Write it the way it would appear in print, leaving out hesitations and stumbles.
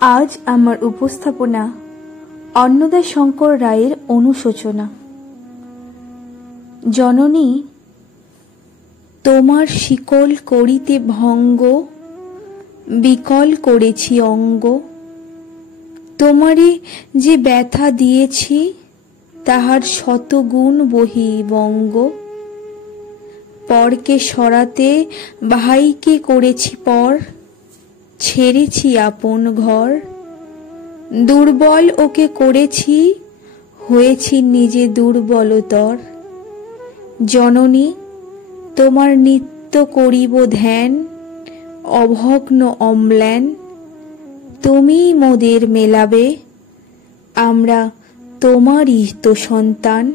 আজ আমার উপস্থাপনা অন্নদা শঙ্কর রায়ের অনুশোচনা। জননী, তোমার শিকল করিতে ভঙ্গ, বিকল করেছি অঙ্গ। তোমারে যে ব্যথা দিয়েছি, তাহার শতগুণ বহি বঙ্গ। পরকে সরাতে ভাইকে করেছি পর, ছেড়েছি আপন ঘর। দুর্বল ওকে করেছি, হয়েছি নিজে দুর্বলতর। জননী, তোমার নিত্য করিব ধ্যান, অভগ্ন অম্লান। তুমিই মোদের মেলাবে, আমরা তোমারই তো সন্তান।